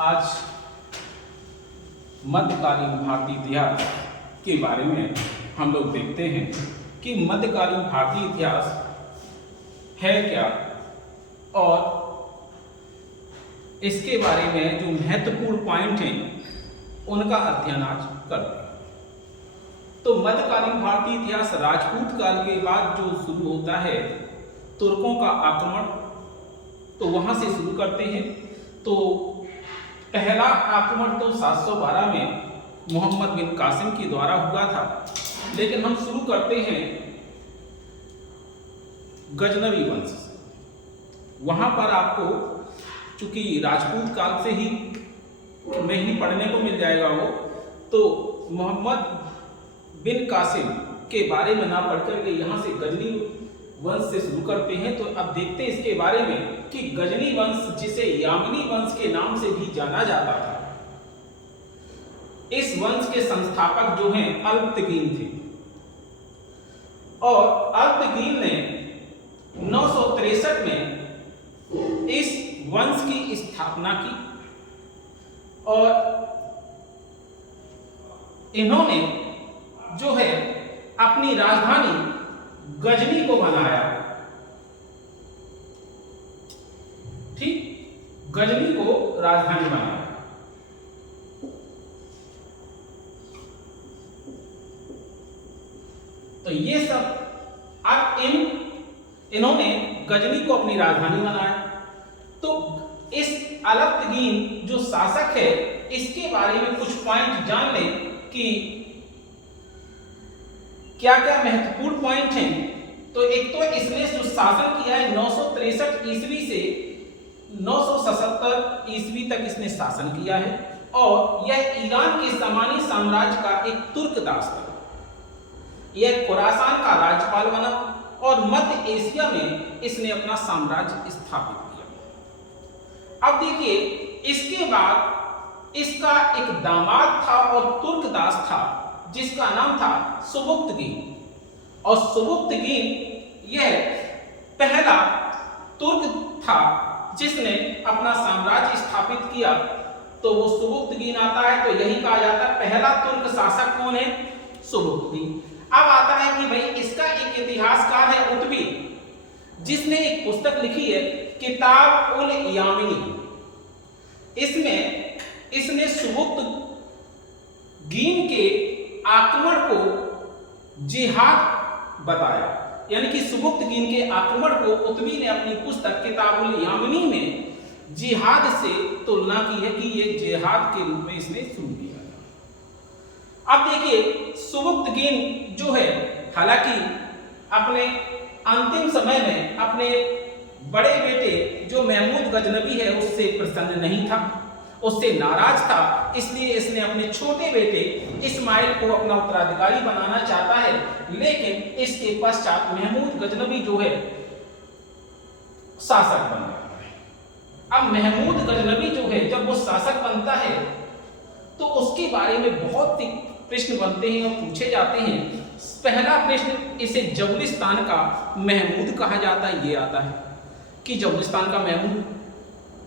आज मध्यकालीन भारतीय इतिहास के बारे में हम लोग देखते हैं कि मध्यकालीन भारतीय इतिहास है क्या और इसके बारे में जो महत्वपूर्ण पॉइंट हैं उनका अध्ययन आज करते हैं। तो मध्यकालीन भारतीय इतिहास राजपूत काल के बाद जो शुरू होता है, तुर्कों का आक्रमण, तो वहां से शुरू करते हैं। तो पहला आक्रमण तो 712 में मोहम्मद बिन कासिम के द्वारा हुआ था, लेकिन हम शुरू करते हैं गजनवी वंश से। वहां पर आपको चूंकि राजपूत काल से ही में ही पढ़ने को मिल जाएगा वो, तो मोहम्मद बिन कासिम के बारे में ना पढ़ करके यहाँ से गजनी वंश से शुरू करते हैं। तो अब देखते हैं इसके बारे में कि गजनी वंश, जिसे यामिनी वंश के नाम से भी जाना जाता था, इस वंश के संस्थापक जो हैं अल्पतकीन थे और अल्पतकीन ने 963 में इस वंश की स्थापना की और इन्होंने जो है अपनी राजधानी गजनी को बनाया। ठीक, गजनी को राजधानी बनाया। तो ये सब अब इन्होंने गजनी को अपनी राजधानी बनाया। तो इस अल्पतकीन जो शासक है, इसके बारे में कुछ पॉइंट जान लें कि क्या क्या महत्वपूर्ण पॉइंट हैं। तो एक तो इसने जो शासन किया है 963 ईस्वी से 977 ईस्वी तक इसने शासन किया है और यह ईरान के सामानी साम्राज्य का एक तुर्क दास था। यह खुरासान का राज्यपाल बना और मध्य एशिया में इसने अपना साम्राज्य स्थापित किया। अब देखिए, इसके बाद इसका एक दामाद था और तुर्क दास था जिसका नाम था सुबुक्तगीन। और सुबुक्तगीन यह पहला तुर्क था जिसने अपना साम्राज्य स्थापित किया। तो वो सुबुक्तगीन आता है, तो यही कहा जाता है पहला तुर्क शासक कौन है? सुबुक्तगीन। अब आता है कि भाई इसका एक इतिहासकार है उतबी, जिसने एक पुस्तक लिखी है किताब उल यामिनी। इसमें इसने सुबुक्तगीन के आक्रमण को जिहाद बताया, यानी कि सुबुक्तगीन के आक्रमण को उतबी ने अपनी पुस्तक किताबुल यामिनी में जिहाद से तुलना की है कि ये जिहाद के रूप में इसने शुरू किया था। अब देखिए, सुबुक्तगीन जो है, हालांकि अपने अंतिम समय में अपने बड़े बेटे जो महमूद गजनवी है उससे प्रसन्न नहीं था, उससे नाराज था। इसलिए इसने अपने छोटे बेटे इस्माइल को अपना उत्तराधिकारी बनाना चाहता है, लेकिन इसके पश्चात महमूद गजनवी जो है शासक बन जाता है। अब महमूद गजनवी जो है जब वो शासक बनता है तो उसके बारे में बहुत सी प्रश्न बनते हैं और पूछे जाते हैं। पहला प्रश्न, इसे जबुलिस्तान का महमूद कहा जाता है, ये आता है कि जबुलिस्तान का महमूद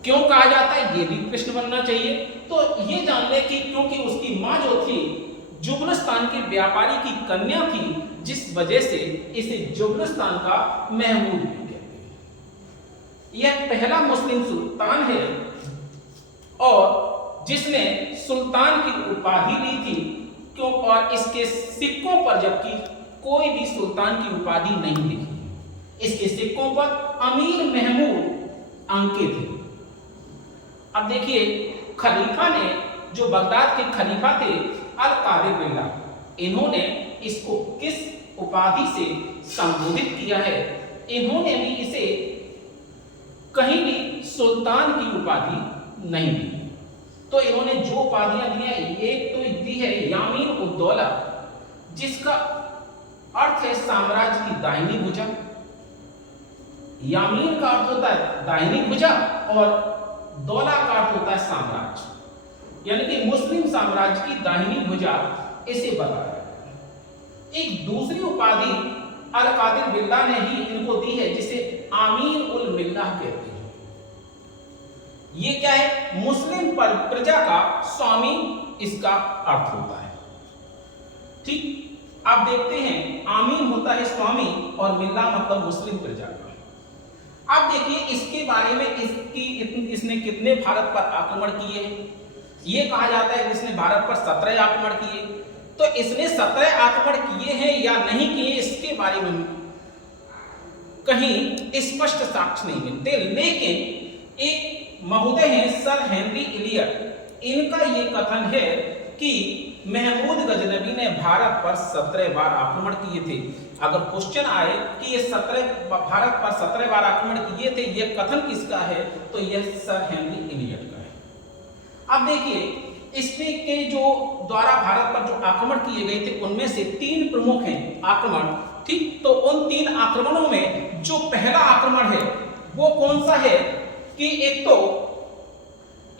क्यों कहा जाता है, ये भी प्रश्न बनना चाहिए। तो ये जान ले कि क्योंकि उसकी मां जो थी जुबलिस्तान के व्यापारी की कन्या थी, जिस वजह से इसे जुबलिस्तान का महमूद भी कहते हैं। यह पहला मुस्लिम सुल्तान है और जिसने सुल्तान की उपाधि ली थी, क्यों, और इसके सिक्कों पर जबकि कोई भी सुल्तान की उपाधि नहीं लिखी, इसके सिक्कों पर अमीर महमूद अंकित है। अब देखिए, खलीफा ने, जो बगदाद के खलीफा थे अल कादिर बिल्ला, इन्होंने इसको किस उपाधि से संबोधित किया है? इन्होंने भी इसे कहीं भी सुल्तान की उपाधि नहीं दी। तो इन्होंने जो उपाधियां दी हैं, एक तो दी है यामीन उद दौला, जिसका अर्थ है साम्राज्य की दाहिनी भुजा। यामीन का अर्थ होता है दाहिनी भुजा और दौला का अर्थ होता है साम्राज्य, यानी कि मुस्लिम साम्राज्य की दाहिनी भुजा इसे बताया। एक दूसरी उपाधि अल कादिर बिल्ला ने ही इनको दी है, जिसे आमीन उल मिल्लाह कहते हैं। ये क्या है? मुस्लिम प्रजा का स्वामी इसका अर्थ होता है। ठीक, आप देखते हैं आमीन होता है स्वामी और मिल्ला मतलब मुस्लिम प्रजा का। आप देखिए इसके बारे में इसने कितने भारत पर आक्रमण किए हैं। ये कहा जाता है कि इसने भारत पर 17 आक्रमण किए। तो इसने 17 आक्रमण किए हैं या नहीं किए इसके बारे में कहीं स्पष्ट साक्ष्य नहीं मिलते, लेकिन एक महोदय हैं सर हेनरी इलियट, इनका ये कथन है कि महमूद गजनबी ने भारत पर 17 बार आक्रमण किए थे। अगर क्वेश्चन आए कि ये भारत पर 17 बार आक्रमण किए थे, ये कथन किसका है, तो यह सर हेनरी इलियट का है। अब देखिए इसमें के जो द्वारा भारत पर जो आक्रमण किए गए थे उनमें से 3 प्रमुख हैं आक्रमण। ठीक, तो उन 3 आक्रमणों में जो पहला आक्रमण है वो कौन सा है कि एक तो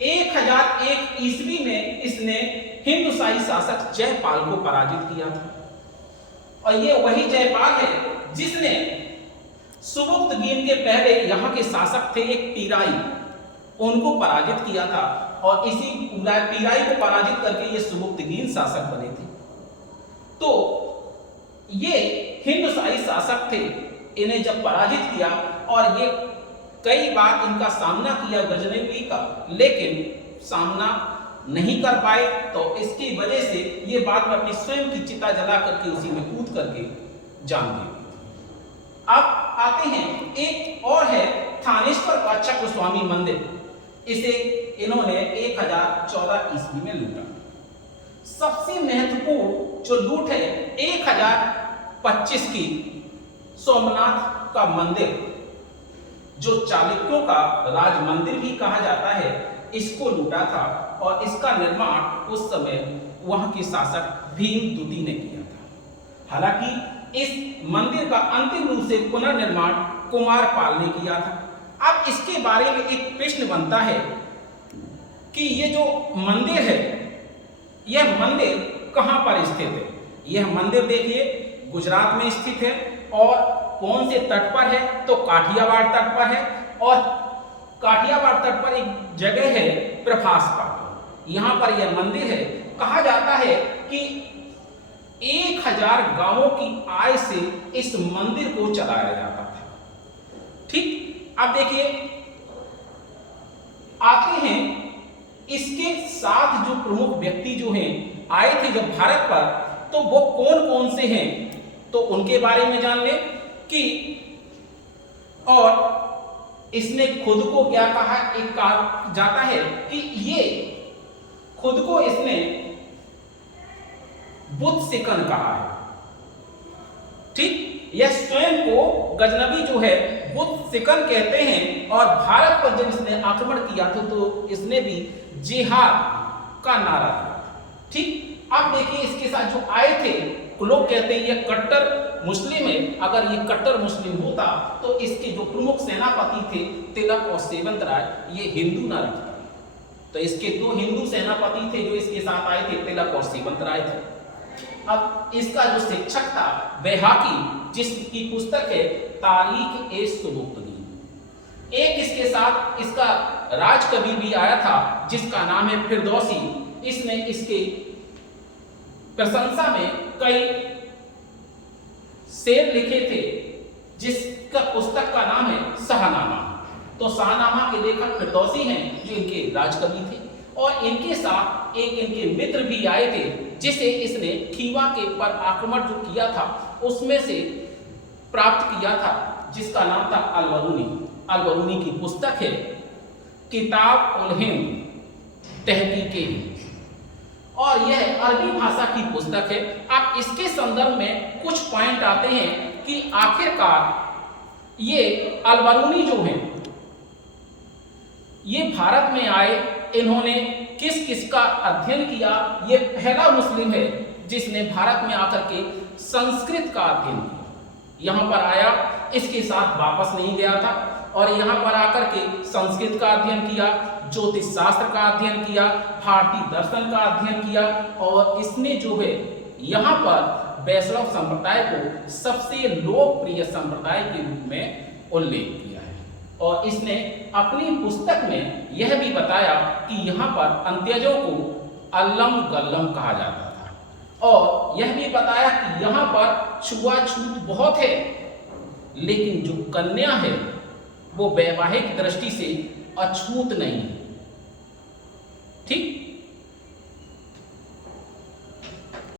1001 ईस्वी में इसने हिंदुशाही शासक जयपाल को पराजित किया था, और ये वही जयपाल है जिसने सुबुक्तगीन के पहले यहाँ के शासक थे एक पीराई, उनको पराजित किया था, और इसी पीराई को पराजित करके ये सुबुक्तगीन शासक बने थे। तो ये हिंदुशाही शासक थे, इन्हें जब पराजित किया और ये कई बार इनका सामना किया गजनबी का, लेकिन सामना नहीं कर पाए, तो इसकी वजह से ये बाद में अपनी स्वयं की चिता जला करके उसी में कूद करके जान गए। अब आते हैं एक और है थानेश्वर का चक्रस्वामी मंदिर, इसे इन्होंने 1014 ईस्वी में लूटा। सबसे महत्वपूर्ण जो लूट है 1025 की सोमनाथ का मंदिर, जो चालुक्यों का राज मंदिर भी कहा जाता है, इसको लूटा था, और इसका निर्माण उस समय वहां के शासक भीम द्वितीय ने किया था। हालांकि इस मंदिर का अंतिम रूप से पुनर्निर्माण कुमारपाल ने किया था। अब इसके बारे में एक प्रश्न बनता है कि ये जो मंदिर है, यह मंदिर कहां पर स्थित है। यह मंदिर देखिए गुजरात में स्थित है, और कौन से तट पर है, तो काठियावाड़ तट पर है, और काठियावाड़ तट पर एक जगह है प्रभास पाटन, यहां पर यह मंदिर है। कहा जाता है कि 1000 गांवों की आय से इस मंदिर को चलाया जाता था। ठीक, अब देखिए आते हैं इसके साथ जो प्रमुख व्यक्ति जो हैं आए थे जब भारत पर, तो वो कौन कौन से हैं, तो उनके बारे में जान लें कि, और इसने खुद को क्या कहा, एक कहा जाता है कि ये खुद को इसने बुद्ध सिकन कहा है। ठीक, यह स्वयं को गजनबी जो है बुद्ध सिकन कहते हैं, और भारत पर जब इसने आक्रमण किया था तो इसने भी जिहाद का नारा दिया। ठीक, अब देखिए इसके साथ जो आए थे, लोग कहते हैं ये कट्टर मुस्लिम है। अगर ये कट्टर मुस्लिम होता तो इसके जो प्रमुख सेनापति थे तिलक और सेवंत राय, ये हिंदू ना रखता। तो इसके 2 हिंदू सेनापति थे जो इसके साथ आए थे, तिलक और सेवंत राय थे। अब इसका जो शिक्षक था बैहाकी, जिसकी पुस्तक है तारीख ए सुबुक्तगीन। एक इसके साथ इसका राजकवि भी आया था जिसका नाम है फिरदौसी, इसने इसके प्रशंसा में कई शेर लिखे थे, जिसका पुस्तक का नाम है शाहनामा। तो शाहनामा के लेखक फिरदौसी हैं जो इनके राजकवि थे, और इनके साथ एक इनके मित्र भी आए थे जिसे इसने खीवा के पर आक्रमण जो किया था उसमें से प्राप्त किया था, जिसका नाम था अलबरूनी। अलबरूनी की पुस्तक है किताब उल हिंद तहकीके, और यह अरबी भाषा की पुस्तक है। अब इसके संदर्भ में कुछ पॉइंट आते हैं कि आखिरकार ये अलबरूनी जो हैं ये भारत में आए, इन्होंने किस किस का अध्ययन किया। ये पहला मुस्लिम है जिसने भारत में आकर के संस्कृत का अध्ययन किया। यहाँ पर आया, इसके साथ वापस नहीं गया था, और यहाँ पर आकर के संस्कृत का अध्ययन किया, ज्योतिष शास्त्र का अध्ययन किया, भारतीय दर्शन का अध्ययन किया, और इसने जो है यहाँ पर वैष्णव संप्रदाय को सबसे लोकप्रिय संप्रदाय के रूप में उल्लेख किया है। और इसने अपनी पुस्तक में यह भी बताया कि यहाँ पर अंत्यजों को अल्लम गल्लम कहा जाता था और यह भी बताया कि यहाँ पर छुआछूत बहुत है, लेकिन जो कन्या है वो वैवाहिक दृष्टि से अछूत नहीं है। ठीक।